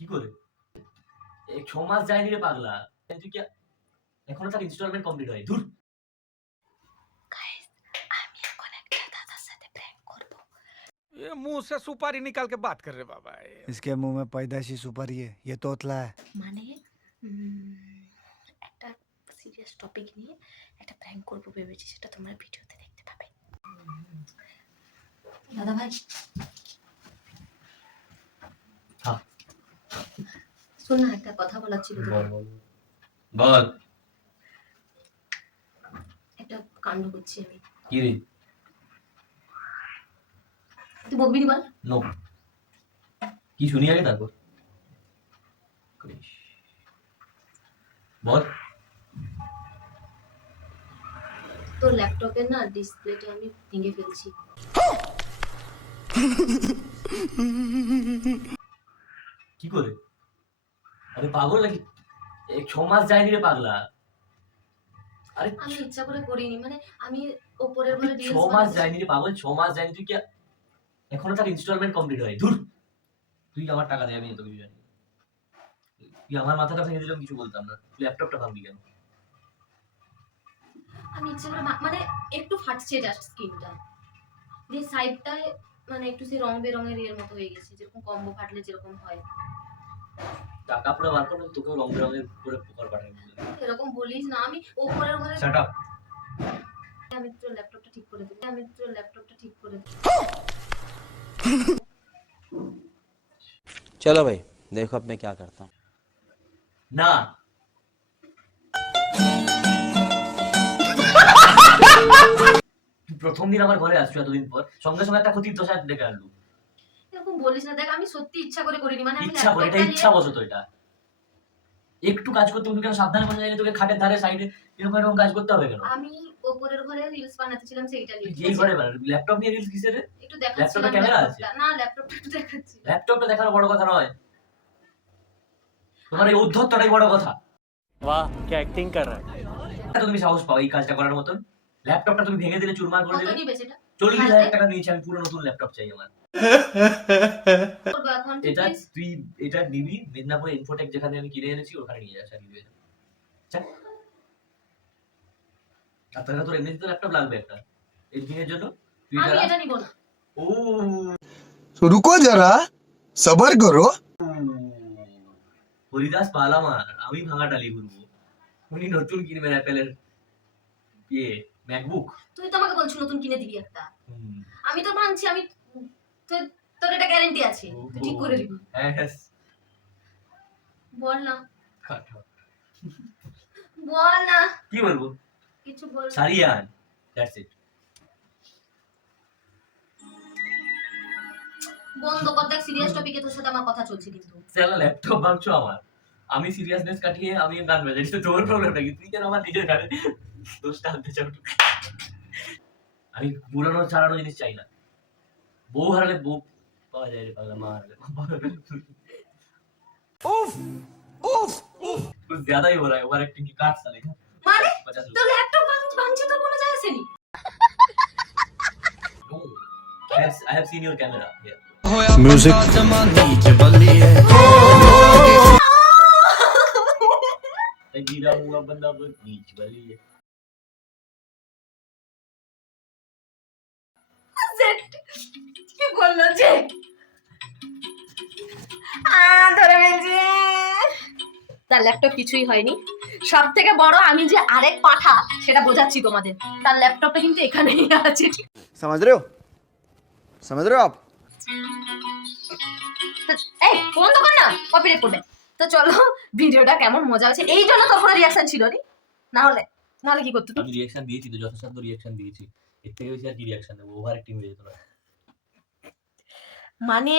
কি করে? 6 মাস যায়নি রে পাগলা। তুই কি এখনো তার ইনস্টলমেন্ট কমপ্লিট হয়? ধুর। ये मुंह से सुपारी निकाल के बात कर रहे बाबा इसके मुंह में पैदाइशी सुपारी है, ये तोतला है। মানে একটা সিরিয়াস টপিক নিয়ে একটা প্র্যাঙ্ক করব ভেবেছি, সেটা তোমরা ভিডিওতে দেখতে পাবে। দাদা ভাই, হ্যাঁ, শোন না, একটা কথা বলার ছিল তোকে। বল। একটা কাণ্ড করছি আমি। কি রে? তুই বকবি নি বল? নো। কি শুনি আগে তারপর বল। তোর ল্যাপটপের না ডিসপ্লেটা আমি ভেঙে ফেলছি। কি করে? আরে পাগল নাকি? 6 মাস যায়নি রে পাগলা। আরে আমি ইচ্ছা করে করিনি, মানে আমি উপরের ঘরে 6 মাস যায়নি রে পাগল। 6 মাস যায়নি, তুই কি এখনো তার ইনস্টলমেন্ট কমপ্লিট হয়? ধুর। তুই আমার টাকা দে, আমি এত কিছু জানি। তুই আমার মাথাটা ভেঙে দিলেও কিছু বলতাম না। তুই ল্যাপটপটা ভাঙবি কেন? আমি ইচ্ছা করে মানে একটু ফাটছে জাস্ট স্ক্রিনটা, যে সাইডটায় মানে একটু সে রং বেরঙের এর মতো হয়ে গেছে, যেরকম কম্বো ফাটলে যেরকম হয়। টাকা পুরো বার করে তোকেও রং বেরঙের করে পোকার পাঠাই। এরকম বলিস না, আমি উপরের ঘরে। Shut up. আমি তোর ল্যাপটপটা ঠিক করে দেব, আমি তোর ল্যাপটপটা ঠিক করে দেব। चलो भाई देखो अब मैं क्या करता हूँ। না। তুই প্রথম দিন আমার ঘরে আসছো এতদিন পর, সঙ্গে সঙ্গে একটা ক্ষতির দশা ডেকে আনলু। এরকম বলিস না, দেখ আমি সত্যি ইচ্ছা করে করিনি, মানে আমি ইচ্ছা করে, এটা ইচ্ছা বসত। এটা একটু কাজ করতে তুই কেন সাবধানে বসে যাই? তোকে খাটের ধারে সাইডে এরকম এরকম কাজ করতে হবে কেন? আমি উপরের ঘরে রিলস বানাতেছিলাম, সেইটা নিয়ে। এই ঘরে ল্যাপটপ নিয়ে রিলস কিসের রে? একটু দেখাচ্ছিলাম। ল্যাপটপে ক্যামেরা আছে? না, ল্যাপটপটা একটু দেখাচ্ছি। ল্যাপটপটা দেখানো বড় কথা নয়, তোমার এই উদ্ধত্তটাই বড় কথা। वाह क्या एक्टिंग कर रहा है। এত তুমি সাহস পাও এই কাজটা করার মতন? ল্যাপটপটা তুমি ভেঙে দিলে, চুরমার করে কত দিলে। নিবে সেটা? 40,000 টাকা নিয়েছি আমি, পুরো নতুন ল্যাপটপ চাই আমার। এটা তুই এটা নিবি মেদিনীপুর ইনফোটেক যেখানে আমি কিনে এনেছি, ওখানে নিয়ে যাস আর নিয়ে যা। আপনারা তোর এমনিতে তো ল্যাপটপ লাগবে একটা এডিটিং এর জন্য। তুই আমি এটা এটা নিব না। ও तो रुको जरा, सबर करो। হরিদাস পালামার, আমি ভাঙা টালি ঘুরবো। উনি নতুন কিনবেন অ্যাপেলের ম্যাকবুক। তুই তো আমাকে বলছিস নতুন কিনে দিবি একটা, আমি তো মানছি, আমি তোর এটা গ্যারান্টি আছে, তুই ঠিক করে দিবি। হ্যাঁ বল না, বল না। কি বলবো? কিছু বল। Sarian, that's it. বন্ধ কর, দেখ সিরিয়াস টপিকে তোর সাথে আমার কথা চলছে কিন্তু। সালা ল্যাপটপ ভাঙছো আমার, আমি সিরিয়াসনেস কাটিয়ে আমি গান বাজাই। এটা তোর প্রবলেমটা কি? তুই কেন আমার নিজের গানে দোষটা আনতে চাও? আমি পুরানো ছাড়ানো জিনিস চাই না। বউ হারালে বউ পাওয়া যায় রে পাগলা, মা হারালে उफ उफ उफ कुछ ज्यादा ही हो रहा है, ओवर एक्टिंग की काट साले। মানে 50 তোর ল্যাপটপ ভাঙছে তো কোনো যায় আসেনি। I have seen your camera here. Music मैं गिरा हुआ बंदा बस नीच वाली है। কি বললো যে ধরে গেছি। তার ল্যাপটপ কিছুই হয়নি, সব থেকে বড় আমি যে আরেক পাঠা সেটা বোঝাচ্ছি তোমাদের। তার ল্যাপটপটা কিন্তু এখানেই আছে। समझ रहे हो, समझ रहे हो आप? এই ফোন তো কর না, কপিরাইট করবে। তো চলো, ভিডিওটা কেমন মজা হচ্ছে, এই জন্য তোর কোনো রিয়াকশন ছিল নি, না হলে কি করতে তুই? আমি রিঅ্যাকশন দিয়েছি তো, যথাসাধ্য রিঅ্যাকশন দিয়েছি। এর থেকে বেশি আর কি রিঅ্যাকশন দেবো? ওভার অ্যাক্টিং হয়ে যেত না। মানে